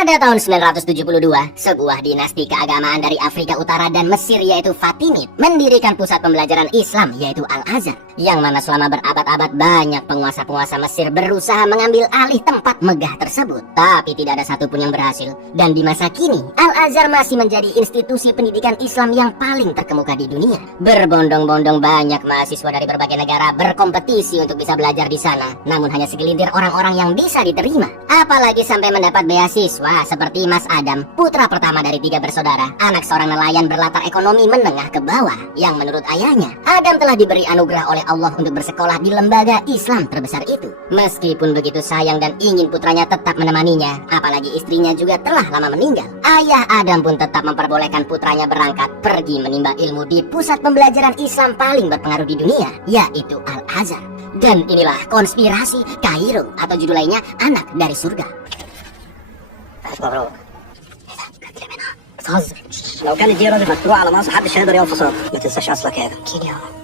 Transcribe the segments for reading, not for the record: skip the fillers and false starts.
Pada tahun 972, sebuah dinasti keagamaan dari Afrika Utara dan Mesir yaitu Fatimid mendirikan pusat pembelajaran Islam yaitu Al-Azhar, yang mana selama berabad-abad banyak penguasa-penguasa Mesir berusaha mengambil alih tempat megah tersebut, tapi tidak ada satupun yang berhasil. Dan di masa kini, Al-Azhar masih menjadi institusi pendidikan Islam yang paling terkemuka di dunia. Berbondong-bondong banyak mahasiswa dari berbagai negara berkompetisi untuk bisa belajar di sana, namun hanya segelintir orang-orang yang bisa diterima. Apalagi sampai mendapat beasiswa seperti Mas Adam, putra pertama dari 3 bersaudara, anak seorang nelayan berlatar ekonomi menengah ke bawah, yang menurut ayahnya, Adam telah diberi anugerah oleh Allah untuk bersekolah di lembaga Islam terbesar itu. Meskipun begitu sayang dan ingin putranya tetap menemaninya, apalagi istrinya juga telah lama meninggal, ayah Adam pun tetap memperbolehkan putranya berangkat pergi menimba ilmu di pusat pembelajaran Islam paling berpengaruh di dunia, yaitu Al-Azhar. Dan inilah konspirasi Kairo, atau judul lainnya Anak dari Surga. مبروك. بتهزر. لو كانت دي راجل مكتوبة على مصر محدش هيقدر يقف قصادك. ما تنساش اصلك هذا. اكيد يا عم.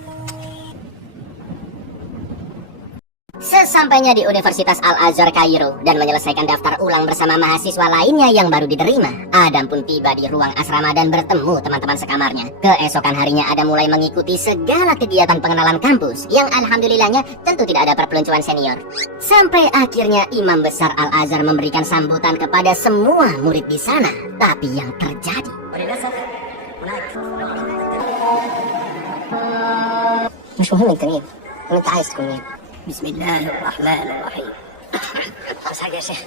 Sesampainya di Universitas Al-Azhar Kairo dan menyelesaikan daftar ulang bersama mahasiswa lainnya yang baru diterima, Adam pun tiba di ruang asrama dan bertemu teman-teman sekamarnya. Keesokan harinya Adam mulai mengikuti segala kegiatan pengenalan kampus, yang alhamdulillahnya tentu tidak ada perpeloncoan senior. Sampai akhirnya Imam Besar Al-Azhar memberikan sambutan kepada semua murid di sana. Tapi yang terjadi, مش مهم انت مين. انت عايز تكون مين. بسم الله الرحمن الرحيم. خلاص حاجة يا شيخ.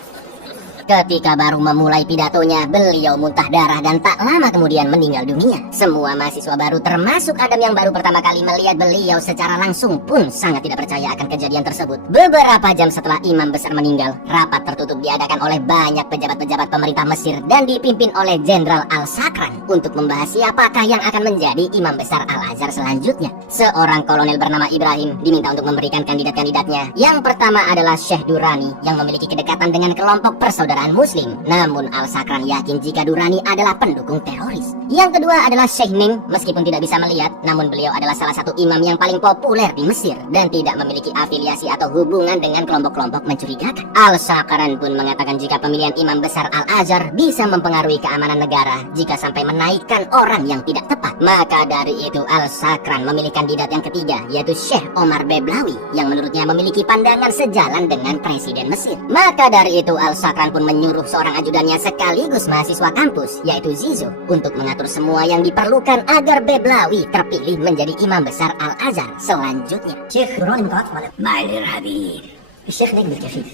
ketika baru memulai pidatonya, beliau muntah darah dan tak lama kemudian meninggal dunia. Semua mahasiswa baru termasuk Adam yang baru pertama kali melihat beliau secara langsung pun sangat tidak percaya akan kejadian tersebut. Beberapa jam setelah Imam Besar meninggal, rapat tertutup diadakan oleh banyak pejabat-pejabat pemerintah Mesir dan dipimpin oleh Jenderal Al-Sakran untuk membahas siapakah yang akan menjadi Imam Besar Al-Azhar selanjutnya. Seorang kolonel bernama Ibrahim diminta untuk memberikan kandidat-kandidatnya. Yang pertama adalah Syekh Durrani yang memiliki kedekatan dengan kelompok persaudaraan Muslim, namun Al-Sakran yakin jika Durrani adalah pendukung teroris. Yang kedua adalah Syekh Nim, meskipun tidak bisa melihat, namun beliau adalah salah satu imam yang paling populer di Mesir dan tidak memiliki afiliasi atau hubungan dengan kelompok-kelompok mencurigakan. Al-Sakran pun mengatakan jika pemilihan Imam Besar Al-Azhar bisa mempengaruhi keamanan negara jika sampai menaikkan orang yang tidak tepat. Maka dari itu Al-Sakran memilih kandidat yang ketiga, yaitu Syekh Omar Beblawi, yang menurutnya memiliki pandangan sejalan dengan Presiden Mesir. Maka dari itu Al-Sakran pun menyuruh seorang ajudannya sekaligus mahasiswa kampus, yaitu Zizo, untuk mengatur semua yang diperlukan agar Beblawi terpilih menjadi Imam Besar Al-Azhar selanjutnya. شيخ دراني متعاطف مع الإرهابيين. الشيخ نجم الكفيف.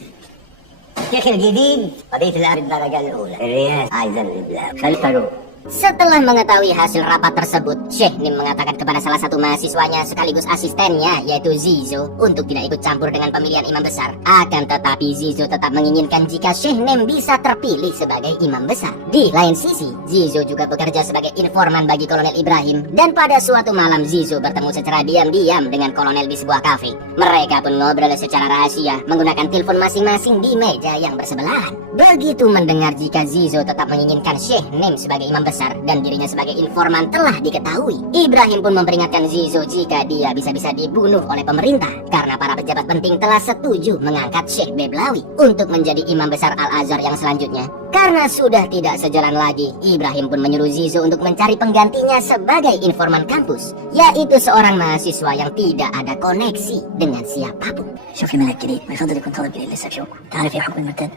الشيخ الجديد قضية الأمن الدرجة الأولى. الرئاسة عايزة الإبلاغ. خليفة روح. Setelah mengetahui hasil rapat tersebut, Syekh Nim mengatakan kepada salah satu mahasiswanya sekaligus asistennya, yaitu Zizo, untuk tidak ikut campur dengan pemilihan imam besar. Akan tetapi Zizo tetap menginginkan jika Syekh Nim bisa terpilih sebagai imam besar. Di lain sisi, Zizo juga bekerja sebagai informan bagi Kolonel Ibrahim, dan pada suatu malam Zizo bertemu secara diam-diam dengan Kolonel di sebuah kafe. Mereka pun ngobrol secara rahasia menggunakan telepon masing-masing di meja yang bersebelahan. Begitu mendengar jika Zizo tetap menginginkan Syekh Nim sebagai imam besar dan dirinya sebagai informan telah diketahui, Ibrahim pun memperingatkan Zizo jika dia bisa-bisa dibunuh oleh pemerintah karena para pejabat penting telah setuju mengangkat Syekh Beblawi untuk menjadi Imam Besar Al-Azhar yang selanjutnya. Karena sudah tidak sejalan lagi, Ibrahim pun menyuruh Zizo untuk mencari penggantinya sebagai informan kampus, yaitu seorang mahasiswa yang tidak ada koneksi dengan siapapun. شوفي ملك جديد ما يفضل يكون طالب جديد لسه بشوكه. تعرف ايه حكم المرتد؟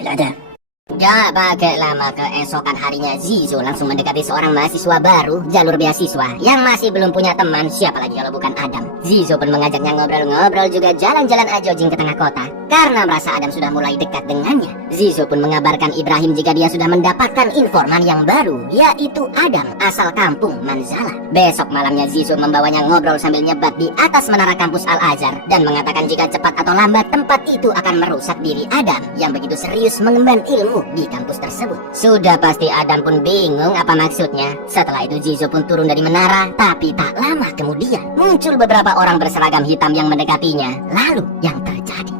الإعدام. Gak pakai lama, keesokan harinya Zizo langsung mendekati seorang mahasiswa baru jalur beasiswa yang masih belum punya teman, siapa lagi kalau bukan Adam. Zizo pun mengajaknya ngobrol-ngobrol juga jalan-jalan ajojing ke tengah kota karena merasa Adam sudah mulai dekat dengannya. Zizo pun mengabarkan Ibrahim jika dia sudah mendapatkan informan yang baru, yaitu Adam asal kampung Manzala. Besok malamnya Zizo membawanya ngobrol sambil nyebat di atas menara kampus Al-Azhar dan mengatakan jika cepat atau lambat tempat itu akan merusak diri Adam yang begitu serius mengemban ilmu di kampus tersebut. Sudah pasti Adam pun bingung apa maksudnya. Setelah itu Zizo pun turun dari menara, tapi tak lama kemudian muncul beberapa orang berseragam hitam yang mendekatinya. Lalu yang terjadi,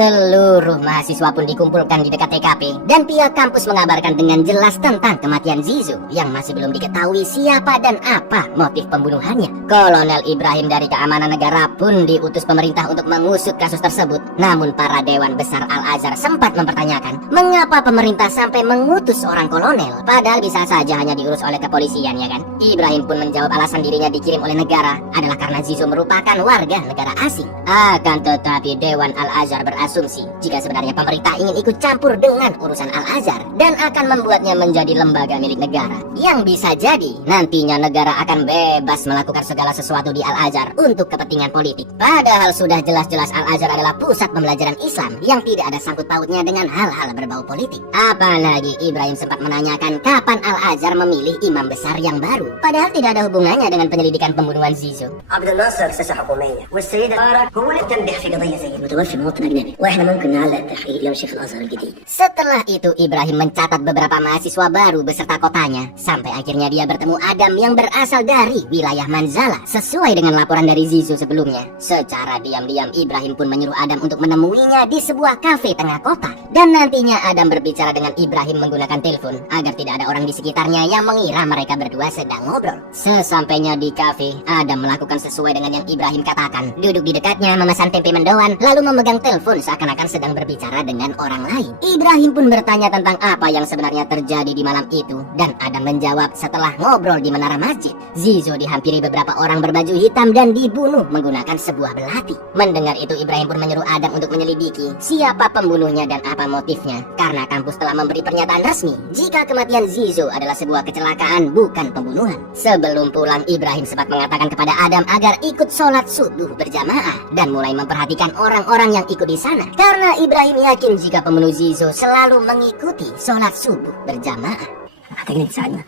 Seluruh mahasiswa pun dikumpulkan di dekat TKP dan pihak kampus mengabarkan dengan jelas tentang kematian Zizu yang masih belum diketahui siapa dan apa motif pembunuhannya. Kolonel Ibrahim dari Keamanan Negara pun diutus pemerintah untuk mengusut kasus tersebut. Namun para Dewan Besar Al-Azhar sempat mempertanyakan mengapa pemerintah sampai mengutus seorang kolonel, padahal bisa saja hanya diurus oleh kepolisian, ya kan? Ibrahim pun menjawab alasan dirinya dikirim oleh negara adalah karena Zizu merupakan warga negara asing. Akan tetapi Dewan Al-Azhar berasumsi jika sebenarnya pemerintah ingin ikut campur dengan urusan Al-Azhar dan akan membuatnya menjadi lembaga milik negara, yang bisa jadi nantinya negara akan bebas melakukan segala sesuatu di Al-Azhar untuk kepentingan politik. Padahal sudah jelas-jelas Al-Azhar adalah pusat pembelajaran Islam yang tidak ada sangkut pautnya dengan hal-hal berbau politik. Apalagi Ibrahim sempat menanyakan kapan Al-Azhar memilih imam besar yang baru, padahal tidak ada hubungannya dengan penyelidikan pembunuhan Zizu. عبد الناصر سياسة حكومية والسيد مبارك هو اللي تنبه في قضية زي متوفي مواطن أجنبي واحنا ممكن نعلق التحقيق اليوم شيخ الأزهر الجديد. Setelah itu Ibrahim mencatat beberapa mahasiswa baru beserta kotanya sampai akhirnya dia bertemu Adam yang berasal dari wilayah Manzala sesuai dengan laporan dari Zizu sebelumnya. Secara diam-diam Ibrahim pun menyuruh Adam untuk menemuinya di sebuah kafe tengah kota dan nantinya Adam berbicara dengan Ibrahim menggunakan telepon agar tidak ada orang di sekitarnya yang mengira mereka berdua sedang ngobrol. Sesampainya di kafe, Adam melakukan sesuai dengan yang Ibrahim katakan, duduk di dekatnya memesan tempe mendoan lalu memegang telepon seakan-akan sedang berbicara dengan orang lain. Ibrahim pun bertanya tentang apa yang sebenarnya terjadi di malam itu dan Adam menjawab setelah ngobrol di menara masjid, Zizu dihampiri beberapa orang berbaju hitam dan dibunuh menggunakan sebuah belati. Mendengar itu Ibrahim pun menyuruh Adam untuk menyelidiki siapa pembunuhnya dan apa motifnya, karena kampus telah memberi pernyataan resmi jika kematian Zizu adalah sebuah kecelakaan bukan pembunuhan. Sebelum pulang Ibrahim sempat mengatakan kepada Adam agar ikut sholat subuh berjamaah dan mulai memperhatikan orang-orang yang ikut di sana, karena Ibrahim yakin jika pembunuh Zizu selalu mengikuti sholat subuh berjamaah. محتاجين تساعدنا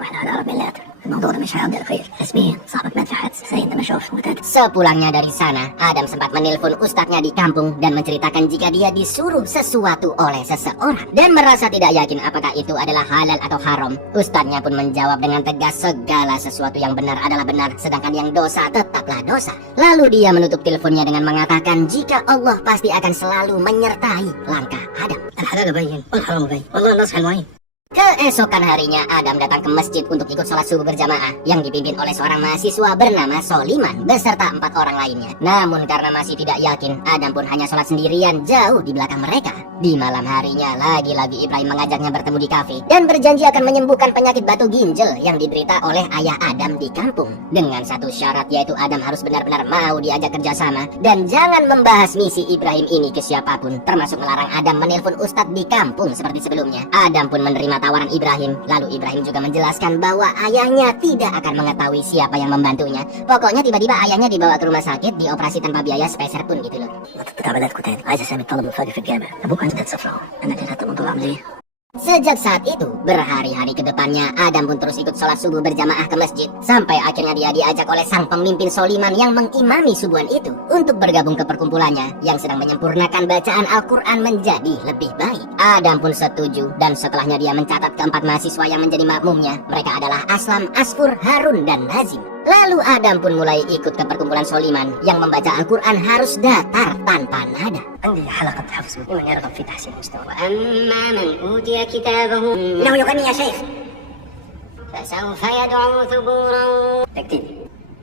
واحنا على أقرب ملات. الموضوع ده مش هيعدي على خير. اسميا صاحبك مات في حادث زي انت ما شوف متأكد. Sepulangnya dari sana, Adam sempat menelpon ustadznya di kampung dan menceritakan jika dia disuruh sesuatu oleh seseorang dan merasa tidak yakin apakah itu adalah halal atau haram. Ustadznya pun menjawab dengan tegas segala sesuatu yang benar adalah benar, sedangkan yang dosa tetaplah dosa. Lalu dia menutup teleponnya dengan mengatakan jika Allah pasti akan selalu menyertai langkah Adam. الحلال بين والحرام بين والله الناصح المعين. Keesokan harinya Adam datang ke masjid untuk ikut sholat subuh berjamaah yang dipimpin oleh seorang mahasiswa bernama Soliman beserta 4 orang lainnya. Namun karena masih tidak yakin, Adam pun hanya sholat sendirian jauh di belakang mereka. Di malam harinya lagi-lagi Ibrahim mengajaknya bertemu di kafe dan berjanji akan menyembuhkan penyakit batu ginjal yang diderita oleh ayah Adam di kampung. Dengan satu syarat, yaitu Adam harus benar-benar mau diajak kerjasama dan jangan membahas misi Ibrahim ini ke siapapun, termasuk melarang Adam menelpon ustadz di kampung seperti sebelumnya. Adam pun menerima tawaran Ibrahim. Lalu Ibrahim juga menjelaskan bahwa ayahnya tidak akan mengetahui siapa yang membantunya. Pokoknya tiba-tiba ayahnya dibawa ke rumah sakit, dioperasi tanpa biaya sepeser pun gitu loh. عمليات كتاب عايز اسامي الطلب المفاجئ في الجامع ابوك عنده صفراء انا اللي خدت الموضوع عامل ايه. Sejak saat itu, berhari-hari ke depannya, Adam pun terus ikut sholat subuh berjamaah ke masjid. Sampai akhirnya dia diajak oleh sang pemimpin Soliman yang mengimami subuhan itu untuk bergabung ke perkumpulannya yang sedang menyempurnakan bacaan Al-Quran menjadi lebih baik. Adam pun setuju dan setelahnya dia mencatat keempat mahasiswa yang menjadi makmumnya. Mereka adalah Aslam, Asfur, Harun, dan Nazim. Lalu Adam pun mulai ikut ke perkumpulan Soliman yang membaca Al-Quran harus datar tanpa nada. عندي حلقة حفظ لمن يرغب في تحسين المستوى. وأما من أوتي كتابه إنه يغني يا شيخ. فسوف يدعو ثبورا. تكتيب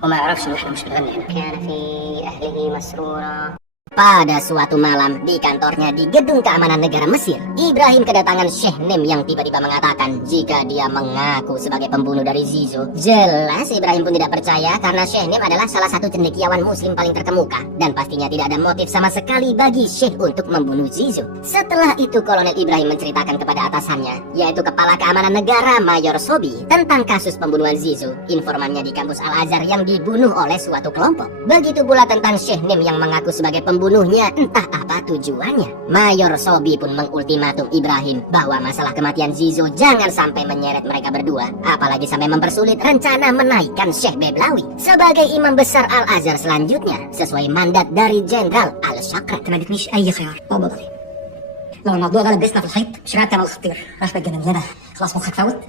وما يعرفش إن إحنا مش بنغني هنا. كان في أهله مسرورا. Pada suatu malam di kantornya di Gedung Keamanan Negara Mesir, Ibrahim kedatangan Syekh Nim yang tiba-tiba mengatakan jika dia mengaku sebagai pembunuh dari Zizu. Jelas Ibrahim pun tidak percaya karena Syekh Nim adalah salah satu cendekiawan muslim paling terkemuka dan pastinya tidak ada motif sama sekali bagi Syekh untuk membunuh Zizu. Setelah itu Kolonel Ibrahim menceritakan kepada atasannya, yaitu Kepala Keamanan Negara Mayor Sobi, tentang kasus pembunuhan Zizu, informannya di kampus Al-Azhar yang dibunuh oleh suatu kelompok. Begitu pula tentang Syekh Nim yang mengaku sebagai pembunuhnya, entah apa tujuannya. Mayor Sobi pun mengultimatum Ibrahim bahwa masalah kematian Zizu jangan sampai menyeret mereka berdua, apalagi sampai mempersulit rencana menaikkan Syekh Beblawi sebagai imam besar Al-Azhar selanjutnya sesuai mandat dari Jenderal Al-Shakrat. ما ادتنيش اي خيار ضابط لي لو الموضوع ده لبسنا في الحيط مش هنعرف تعمل خطير عارف الجنان لنا خلاص مخك فوت.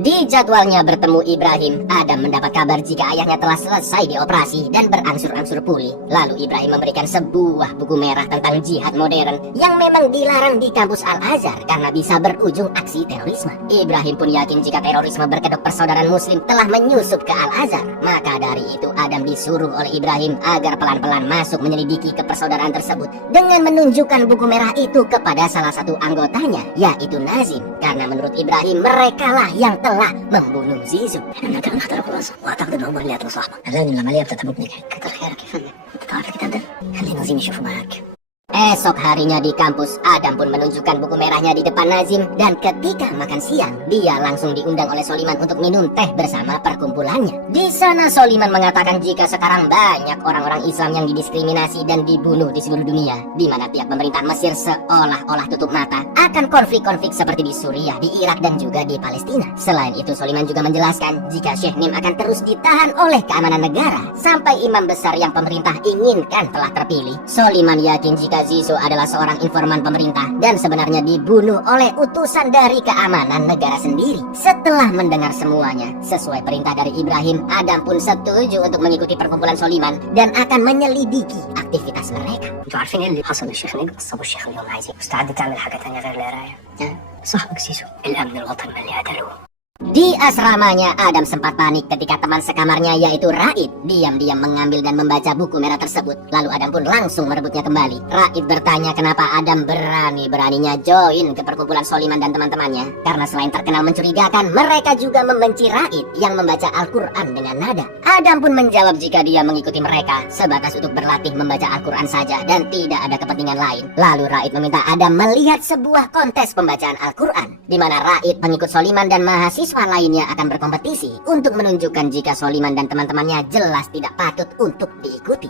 Di jadwalnya bertemu Ibrahim, Adam mendapat kabar jika ayahnya telah selesai dioperasi dan berangsur-angsur pulih. Lalu Ibrahim memberikan sebuah buku merah tentang jihad modern yang memang dilarang di kampus Al-Azhar karena bisa berujung aksi terorisme. Ibrahim pun yakin jika terorisme berkedok persaudaraan muslim telah menyusup ke Al-Azhar. Maka dari itu Adam disuruh oleh Ibrahim agar pelan-pelan masuk menyelidiki ke persaudaraan tersebut dengan menunjukkan buku merah itu kepada salah satu anggotanya, yaitu Nazim. Karena menurut Ibrahim merekalah yang telah membunuh Zizu. احنا كان نختار خلاص واعتقد انه هم اللي قتلوا صاحبه. الان العمليه بتتبوك نجحت. كتر خيرك يا فندم. انت تعرف الكتاب ده؟ خلي نظيم يشوفه معاك. Esok harinya di kampus, Adam pun menunjukkan buku merahnya di depan Nazim. Dan ketika makan siang, dia langsung diundang oleh Soliman untuk minum teh bersama perkumpulannya. Di sana Soliman mengatakan jika sekarang banyak orang-orang Islam yang didiskriminasi dan dibunuh di seluruh dunia, di mana pihak pemerintah Mesir seolah-olah tutup mata akan konflik-konflik seperti di Suriah, di Irak, dan juga di Palestina. Selain itu, Soliman juga menjelaskan jika Syekh Nim akan terus ditahan oleh keamanan negara sampai imam besar yang pemerintah inginkan telah terpilih. Soliman yakin jika Zizu adalah seorang informan pemerintah dan sebenarnya dibunuh oleh utusan dari keamanan negara sendiri. Setelah mendengar semuanya, sesuai perintah dari Ibrahim, Adam pun setuju untuk mengikuti perkumpulan Soliman dan akan menyelidiki aktivitas mereka. انتوا عارفين ايه اللي حصل للشيخ نجم؟ صابوا الشيخ اليوم عايزين مستعد تعمل حاجه تانية غير القرايه؟ صاحبك سيسو الامن الوطني اللي قتلوه. Di asramanya, Adam sempat panik ketika teman sekamarnya yaitu Raid diam-diam mengambil dan membaca buku merah tersebut. Lalu Adam pun langsung merebutnya kembali. Raid bertanya kenapa Adam berani-beraninya join ke perkumpulan Soliman dan teman-temannya. Karena selain terkenal mencurigakan, mereka juga membenci Raid yang membaca Al-Quran dengan nada. Adam pun menjawab jika dia mengikuti mereka sebatas untuk berlatih membaca Al-Quran saja dan tidak ada kepentingan lain. Lalu Raid meminta Adam melihat sebuah kontes pembacaan Al-Quran, di mana Raid, pengikut Soliman dan mahasiswa lainnya akan berkompetisi untuk menunjukkan jika Soliman dan teman-temannya jelas tidak patut untuk diikuti.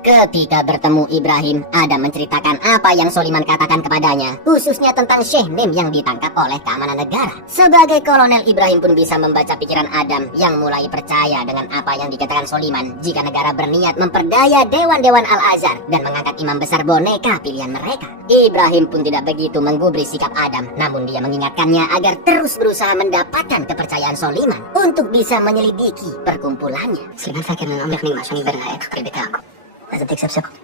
Ketika bertemu Ibrahim, Adam menceritakan apa yang Soliman katakan kepadanya, khususnya tentang Syekh Nim yang ditangkap oleh keamanan negara. Sebagai kolonel, Ibrahim pun bisa membaca pikiran Adam yang mulai percaya dengan apa yang dikatakan Soliman jika negara berniat memperdaya dewan-dewan Al-Azhar dan mengangkat imam besar boneka pilihan mereka. Ibrahim pun tidak begitu menggubris sikap Adam, namun dia mengingatkannya agar terus berusaha mendapatkan kepercayaan Soliman untuk bisa menyelidiki perkumpulannya. سليمان فاكر ان عمرك نجم عشان يبرر الحقيقه الفكري بتاعكم. لازم تكسب ثقته.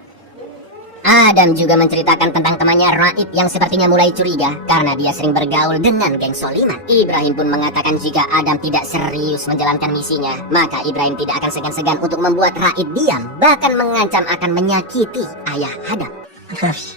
Adam juga menceritakan tentang temannya Raid yang sepertinya mulai curiga karena dia sering bergaul dengan geng Soliman. Ibrahim pun mengatakan jika Adam tidak serius menjalankan misinya, maka Ibrahim tidak akan segan-segan untuk membuat Raid diam, bahkan mengancam akan menyakiti ayah Adam. ما تخافش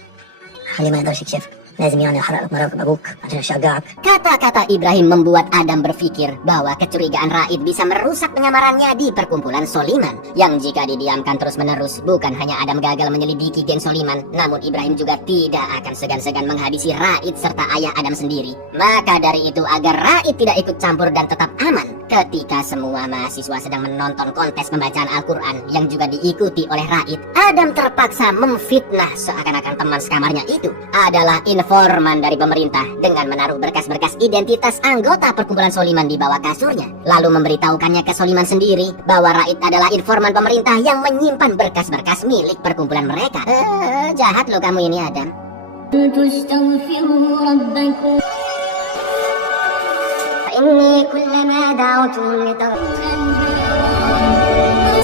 خليه ما يقدرش يكشفك. لازم يعني احرق لك مراقب ابوك عشان اشجعك. Kata-kata Ibrahim membuat Adam berpikir bahwa kecurigaan Raid bisa merusak penyamarannya di perkumpulan Soliman, yang jika didiamkan terus-menerus, bukan hanya Adam gagal menyelidiki geng Soliman, namun Ibrahim juga tidak akan segan-segan menghabisi Raid serta ayah Adam sendiri. Maka dari itu, agar Raid tidak ikut campur dan tetap aman, ketika semua mahasiswa sedang menonton kontes pembacaan Al-Quran yang juga diikuti oleh Raid, Adam terpaksa memfitnah seakan-akan teman sekamarnya itu adalah informan dari pemerintah dengan menaruh berkas-berkas identitas anggota perkumpulan Soliman di bawah kasurnya, lalu memberitahukannya ke Soliman sendiri bahwa Raid adalah informan pemerintah yang menyimpan berkas-berkas milik perkumpulan mereka. Jahat lo kamu ini, Adam.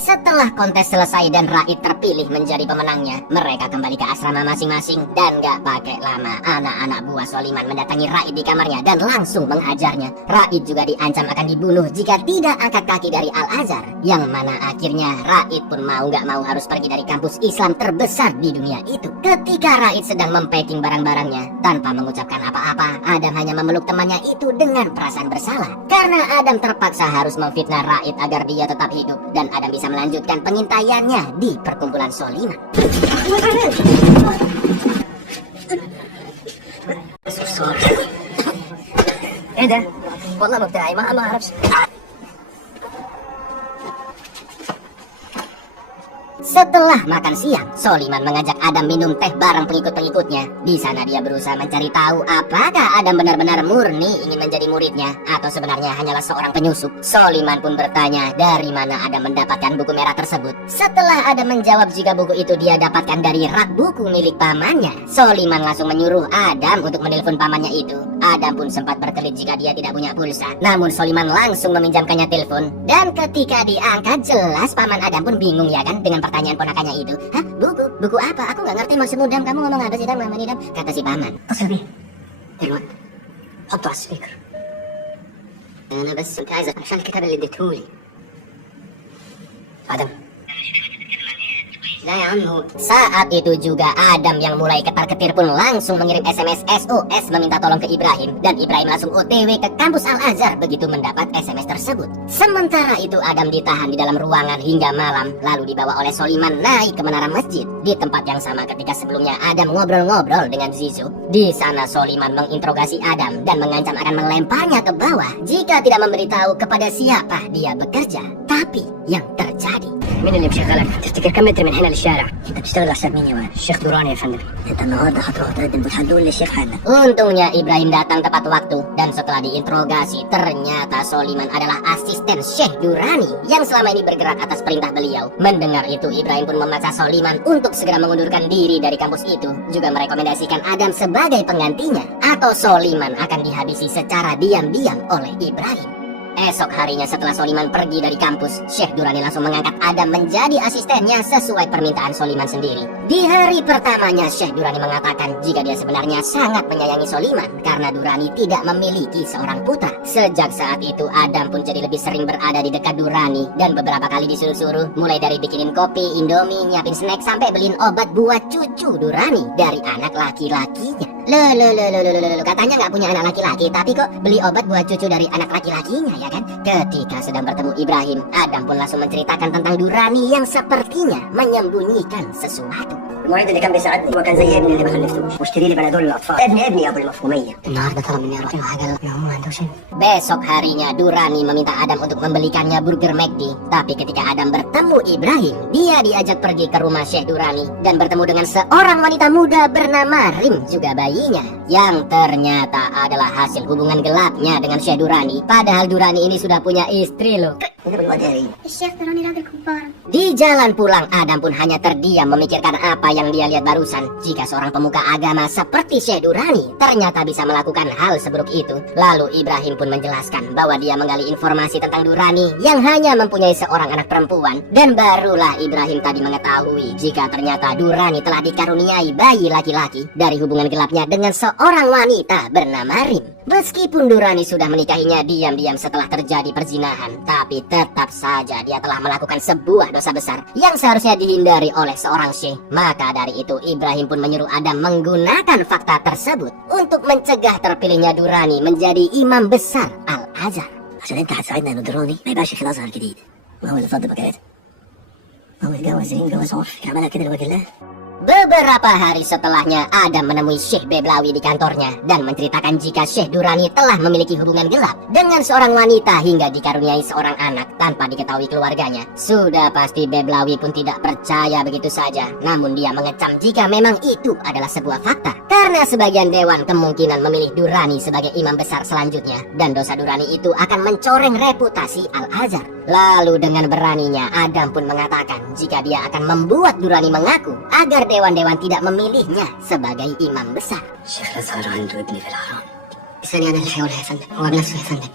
Setelah kontes selesai dan Raid terpilih menjadi pemenangnya, mereka kembali ke asrama masing-masing dan gak pakai lama anak-anak buah Soliman mendatangi Raid di kamarnya dan langsung menghajarnya. Raid juga diancam akan dibunuh jika tidak angkat kaki dari Al-Azhar, yang mana akhirnya Raid pun mau gak mau harus pergi dari kampus Islam terbesar di dunia itu. Ketika Raid sedang mempacking barang-barangnya, tanpa mengucapkan apa-apa, Adam hanya memeluk temannya itu dengan perasaan bersalah karena Adam terpaksa harus memfitnah Raid agar dia tetap hidup dan Adam bisa melanjutkan pengintaiannya di perkumpulan Soliman. ايه ده؟ والله ما بتاعي ما اعرفش. Setelah makan siang, Soliman mengajak Adam minum teh bareng pengikut-pengikutnya. Di sana dia berusaha mencari tahu apakah Adam benar-benar murni ingin menjadi muridnya atau sebenarnya hanyalah seorang penyusup. Soliman pun bertanya dari mana Adam mendapatkan buku merah tersebut. Setelah Adam menjawab jika buku itu dia dapatkan dari rak buku milik pamannya, Soliman langsung menyuruh Adam untuk menelpon pamannya itu. Adam pun sempat berkelit jika dia tidak punya pulsa. Namun Soliman langsung meminjamkannya telepon. Dan ketika diangkat, jelas paman Adam pun bingung ya kan dengan pertanyaan ponakannya itu. Hah? Buku? Buku apa? Aku nggak ngerti maksudmu, Dam. Kamu ngomong apa sih, Dam? Dam? Kata si paman. اتصل بيه دلوقتي حطه على السبيكر. أنا بس كنت عايز عشان الكتاب اللي اديتهولي. عدم. Nah ya ammu. Saat itu juga Adam yang mulai ketar-ketir pun langsung mengirim SMS SOS meminta tolong ke Ibrahim. Dan Ibrahim langsung OTW ke kampus Al-Azhar begitu mendapat SMS tersebut. Sementara itu Adam ditahan di dalam ruangan hingga malam, lalu dibawa oleh Soliman naik ke menara masjid. Di tempat yang sama ketika sebelumnya Adam ngobrol-ngobrol dengan Zizu. Di sana Soliman menginterogasi Adam dan mengancam akan melemparnya ke bawah jika tidak memberitahu kepada siapa dia bekerja. Tapi yang terjadi, مين اللي مشغلك؟ تفتكر كم متر من هنا للشارع؟ انت بتشتغل على حساب مين يا ولد؟ الشيخ دوراني يا فندم. انت النهارده هتروح تقدم بالحلول للشيخ حنا. Untungnya Ibrahim datang tepat waktu dan setelah diinterogasi ternyata Soliman adalah asisten Syekh Durani yang selama ini bergerak atas perintah beliau. Mendengar itu Ibrahim pun memaksa Soliman untuk segera mengundurkan diri dari kampus itu, juga merekomendasikan Adam sebagai penggantinya atau Soliman akan dihabisi secara diam-diam oleh Ibrahim. Esok harinya setelah Soliman pergi dari kampus, Syekh Durani langsung mengangkat Adam menjadi asistennya sesuai permintaan Soliman sendiri. Di hari pertamanya Syekh Durani mengatakan jika dia sebenarnya sangat menyayangi Soliman karena Durani tidak memiliki seorang putra. Sejak saat itu Adam pun jadi lebih sering berada di dekat Durani dan beberapa kali disuruh-suruh, mulai dari bikinin kopi, indomie, nyiapin snack sampai beliin obat buat cucu Durani dari anak laki-lakinya. Loh, katanya nggak punya anak laki-laki tapi kok beli obat buat cucu dari anak laki-lakinya ya kan? Ketika sedang bertemu Ibrahim, Adam pun langsung menceritakan tentang Durani yang sepertinya menyembunyikan sesuatu. المعيد اللي كان بيساعدني هو كان زي ابني اللي ما خلفتوش واشتري لي بنادول للاطفال. ابني ابو المفهوميه. النهارده طلب مني اروح له حاجه هو ما عندوش. Besok harinya Durani meminta Adam untuk membelikannya burger McD. Tapi ketika Adam bertemu Ibrahim, dia diajak pergi ke rumah Syekh Durani dan bertemu dengan seorang wanita muda bernama Rim, juga bayinya, yang ternyata adalah hasil hubungan gelapnya dengan Syekh Durani. Padahal Durani ini sudah punya istri loh. Di jalan pulang, Adam pun hanya terdiam memikirkan apa yang dia lihat barusan. Jika seorang pemuka agama seperti Syekh Durani ternyata bisa melakukan hal seburuk itu. Lalu Ibrahim pun menjelaskan bahwa dia menggali informasi tentang Durani yang hanya mempunyai seorang anak perempuan. Dan barulah Ibrahim tadi mengetahui jika ternyata Durani telah dikaruniai bayi laki-laki dari hubungan gelapnya dengan seorang wanita bernama Rim. Meskipun Durani sudah menikahinya diam-diam setelah terjadi perzinahan, tapi tetap saja dia telah melakukan sebuah dosa besar yang seharusnya dihindari oleh seorang syekh. Maka dari itu Ibrahim pun menyuruh Adam menggunakan fakta tersebut untuk mencegah terpilihnya Durani menjadi imam besar Al-Azhar. عشان انت هتساعدنا ان دراني ما يبقاش في الازهر الجديد. ما هو اللي فضل بكاته. ما هو اتجوز زين جواز عرفي عملها كده لوجه الله. Beberapa hari setelahnya, Adam menemui Syekh Beblawi di kantornya dan menceritakan jika Syekh Durani telah memiliki hubungan gelap dengan seorang wanita hingga dikaruniai seorang anak tanpa diketahui keluarganya. Sudah pasti Beblawi pun tidak percaya begitu saja, namun dia mengecam jika memang itu adalah sebuah fakta. Karena sebagian dewan kemungkinan memilih Durani sebagai imam besar selanjutnya, dan dosa Durani itu akan mencoreng reputasi Al-Azhar. Lalu dengan beraninya, Adam pun mengatakan jika dia akan membuat Durani mengaku agar dewan-dewan tidak memilihnya sebagai imam besar. الشيخ الازهر عنده ابني في الحرام. ثانية أنا اللي هقولها يا فندم، هو بنفسه يا فندم.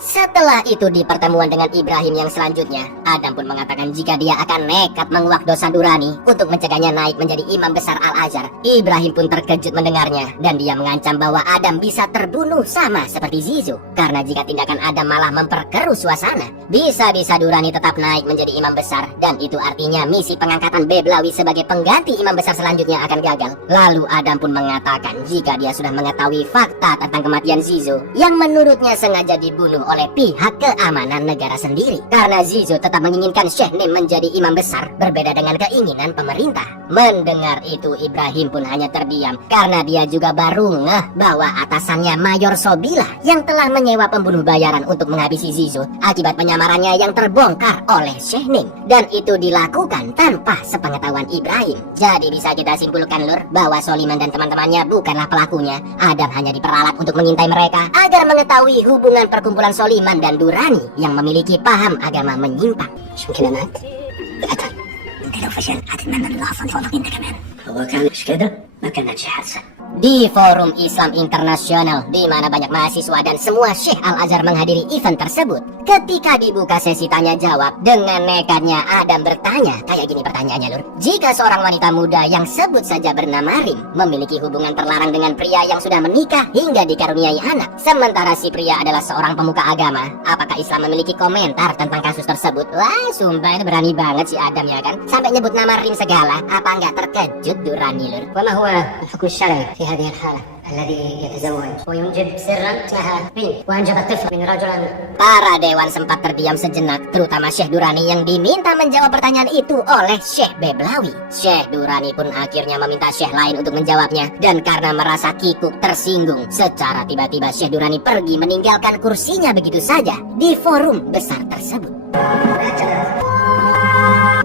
Setelah itu di pertemuan dengan Ibrahim yang selanjutnya, Adam pun mengatakan jika dia akan nekat menguak dosa Durani untuk mencegahnya naik menjadi imam besar Al-Azhar. Ibrahim pun terkejut mendengarnya dan dia mengancam bahwa Adam bisa terbunuh sama seperti Zizu. Karena jika tindakan Adam malah memperkeruh suasana, bisa-bisa Durani tetap naik menjadi imam besar, dan itu artinya misi pengangkatan Beblawi sebagai pengganti imam besar selanjutnya akan gagal. Lalu Adam pun mengatakan jika dia sudah mengetahui fakta tentang kematian Zizu yang menurutnya sengaja dibunuh oleh oleh pihak keamanan negara sendiri. Karena Zizo tetap menginginkan Syekh Nim menjadi imam besar, berbeda dengan keinginan pemerintah. Mendengar itu, Ibrahim pun hanya terdiam karena dia juga baru ngeh bahwa atasannya Mayor Sobila yang telah menyewa pembunuh bayaran untuk menghabisi Zizo akibat penyamarannya yang terbongkar oleh Syekh Nim, dan itu dilakukan tanpa sepengetahuan Ibrahim. Jadi bisa kita simpulkan lur bahwa Soliman dan teman-temannya bukanlah pelakunya. Adam hanya diperalat untuk mengintai mereka agar mengetahui hubungan perkumpulan Soliman dan Durrani yang memiliki paham agama menyimpang. شو كده مات؟ اتقتل. انت لو فشلت هتتمنى ان اصلا فوضك انت كمان. هو كان مش كده؟ ما كانتش حادثه. Di Forum Islam Internasional, di mana banyak mahasiswa dan semua Syekh Al-Azhar menghadiri event tersebut, ketika dibuka sesi tanya jawab, dengan nekatnya Adam bertanya, kayak gini pertanyaannya lur, jika seorang wanita muda yang sebut saja bernama Rim memiliki hubungan terlarang dengan pria yang sudah menikah hingga dikaruniai anak, sementara si pria adalah seorang pemuka agama, apakah Islam memiliki komentar tentang kasus tersebut? Wah, sumpah ini berani banget si Adam ya kan, sampai nyebut nama Rim segala. Apa nggak terkejut Durrani lur? وما هو الحكم الشرعي في هذه الحالة الذي يتزوج وينجب سرا اسمها ريم وأنجب الطفل من رجل. Para dewan sempat terdiam sejenak, terutama Syekh Durrani yang diminta menjawab pertanyaan itu oleh Syekh Beblawi. Syekh Durrani pun akhirnya meminta Syekh lain untuk menjawabnya, dan karena merasa kikuk tersinggung, secara tiba-tiba Syekh Durrani pergi meninggalkan kursinya begitu saja di forum besar tersebut.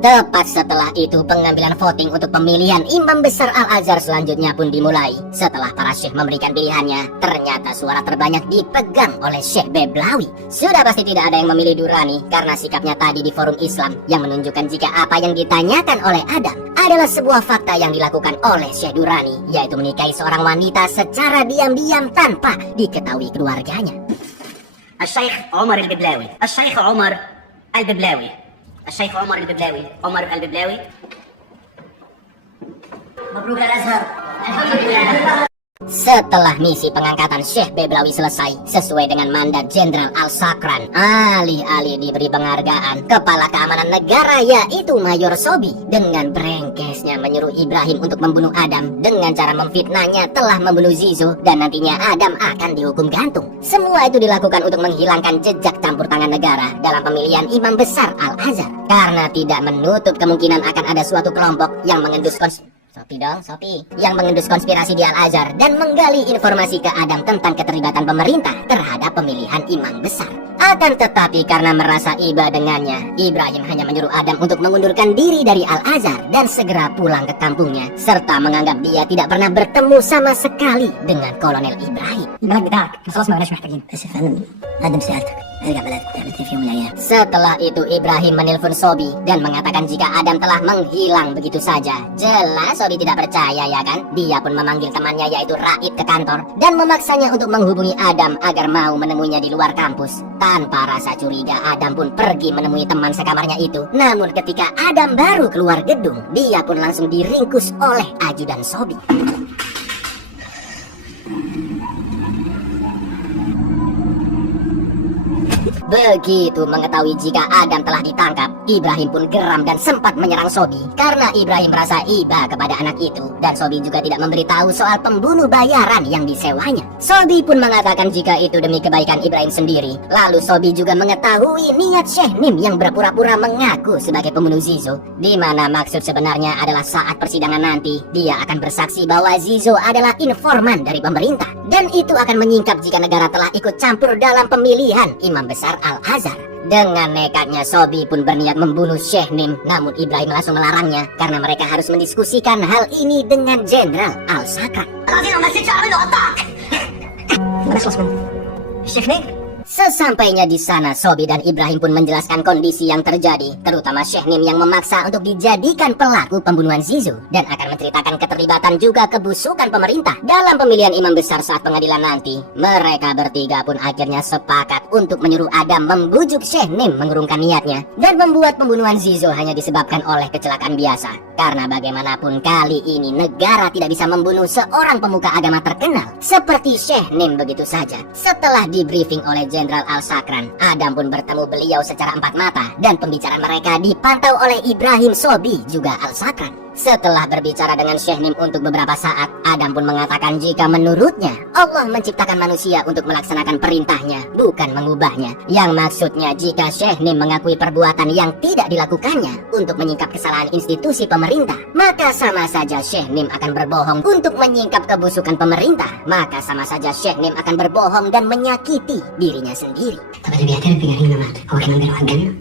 Tepat setelah itu, pengambilan voting untuk pemilihan imam besar Al-Azhar selanjutnya pun dimulai. Setelah para syekh memberikan pilihannya, ternyata suara terbanyak dipegang oleh Syekh Beblawi. Sudah pasti tidak ada yang memilih Durrani karena sikapnya tadi di forum Islam yang menunjukkan jika apa yang ditanyakan oleh Adam adalah sebuah fakta yang dilakukan oleh Syekh Durrani, yaitu menikahi seorang wanita secara diam-diam tanpa diketahui keluarganya. الشيخ عمر الببلاوي الشيخ عمر الببلاوي الشيخ عمر الببلاوي عمر الببلاوي مبروك الأزهر الحمد لله. Setelah misi pengangkatan Syekh Beblawi selesai sesuai dengan mandat Jenderal Al-Sakran, alih-alih diberi penghargaan, kepala keamanan negara yaitu Mayor Sobi dengan brengkesnya menyuruh Ibrahim untuk membunuh Adam dengan cara memfitnahnya telah membunuh Zizo dan nantinya Adam akan dihukum gantung. Semua itu dilakukan untuk menghilangkan jejak campur tangan negara dalam pemilihan imam besar Al-Azhar, karena tidak menutup kemungkinan akan ada suatu kelompok yang mengendus yang mengendus konspirasi di Al-Azhar dan menggali informasi ke Adam tentang keterlibatan pemerintah terhadap pemilihan imam besar. Akan tetapi karena merasa iba dengannya, Ibrahim hanya menyuruh Adam untuk mengundurkan diri dari Al-Azhar dan segera pulang ke kampungnya, serta menganggap dia tidak pernah bertemu sama sekali dengan Kolonel Ibrahim. البلد بتاعك خلاص ما بقناش محتاجين بس يا فندم قدم سيادتك ارجع بلدك تعبت في يوم من الأيام. Setelah itu Ibrahim menelpon Sobi dan mengatakan jika Adam telah menghilang begitu saja. Jelas Sobi tidak percaya ya kan. Dia pun memanggil temannya yaitu Raid ke kantor dan memaksanya untuk menghubungi Adam agar mau menemuinya di luar kampus. Tanpa rasa curiga, Adam pun pergi menemui teman sekamarnya itu. Namun ketika Adam baru keluar gedung, dia pun langsung diringkus oleh ajudan Sobi. Begitu mengetahui jika Adam telah ditangkap, Ibrahim pun geram dan sempat menyerang Sobi karena Ibrahim merasa iba kepada anak itu, dan Sobi juga tidak memberitahu soal pembunuh bayaran yang disewanya. Sobi pun mengatakan jika itu demi kebaikan Ibrahim sendiri. Lalu Sobi juga mengetahui niat Syekh Nim yang berpura-pura mengaku sebagai pembunuh Zizo, di mana maksud sebenarnya adalah saat persidangan nanti dia akan bersaksi bahwa Zizo adalah informan dari pemerintah, dan itu akan menyingkap jika negara telah ikut campur dalam pemilihan imam besar Al-Azhar. Dengan nekatnya Sobi pun berniat membunuh Syekh Nim, namun Ibrahim langsung melarangnya karena mereka harus mendiskusikan hal ini dengan Jenderal Al-Sakran. الشيخ نيم Sesampainya di sana, Sobi dan Ibrahim pun menjelaskan kondisi yang terjadi, terutama Syekh Nim yang memaksa untuk dijadikan pelaku pembunuhan Zizo, dan akan menceritakan keterlibatan juga kebusukan pemerintah dalam pemilihan imam besar saat pengadilan nanti. Mereka bertiga pun akhirnya sepakat untuk menyuruh Adam membujuk Syekh Nim mengurungkan niatnya dan membuat pembunuhan Zizo hanya disebabkan oleh kecelakaan biasa. Karena bagaimanapun kali ini negara tidak bisa membunuh seorang pemuka agama terkenal seperti Syekh Nim begitu saja. Setelah di-briefing oleh Jenderal Al-Sakran, Adam pun bertemu beliau secara empat mata dan pembicaraan mereka dipantau oleh Ibrahim, Sobi, juga Al-Sakran. Setelah berbicara dengan Syekh Nim untuk beberapa saat, Adam pun mengatakan jika menurutnya Allah menciptakan manusia untuk melaksanakan perintahnya, bukan mengubahnya. Yang maksudnya jika Syekh Nim mengakui perbuatan yang tidak dilakukannya untuk menyingkap kesalahan institusi pemerintah, maka sama saja Syekh Nim akan berbohong untuk menyingkap kebusukan pemerintah. Maka sama saja Syekh Nim akan berbohong dan menyakiti dirinya sendiri. طب اللي بيعترف بجريمة مات هو كمان بيروح الجنة؟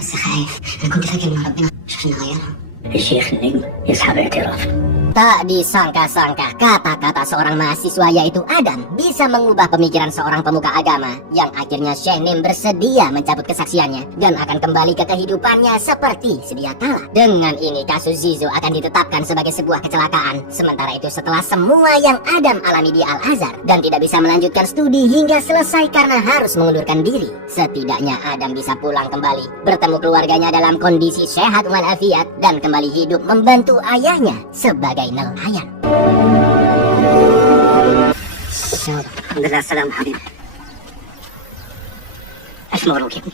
بس خايف، أنا كنت فاكر إن ربنا مش عشان نغيرها. الشيخ النجم يسحب اعترافه. Tak disangka-sangka kata-kata seorang mahasiswa yaitu Adam bisa mengubah pemikiran seorang pemuka agama yang akhirnya Syekh Nim bersedia mencabut kesaksiannya dan akan kembali ke kehidupannya seperti sedia kala. Dengan ini kasus Zizo akan ditetapkan sebagai sebuah kecelakaan. Sementara itu setelah semua yang Adam alami di Al-Azhar dan tidak bisa melanjutkan studi hingga selesai karena harus mengundurkan diri, setidaknya Adam bisa pulang kembali bertemu keluarganya dalam kondisi sehat walafiat dan kembali hidup membantu ayahnya sebagai nelayan. الحمد لله على السلامة حبيبي. ألف مبروك يا ابني.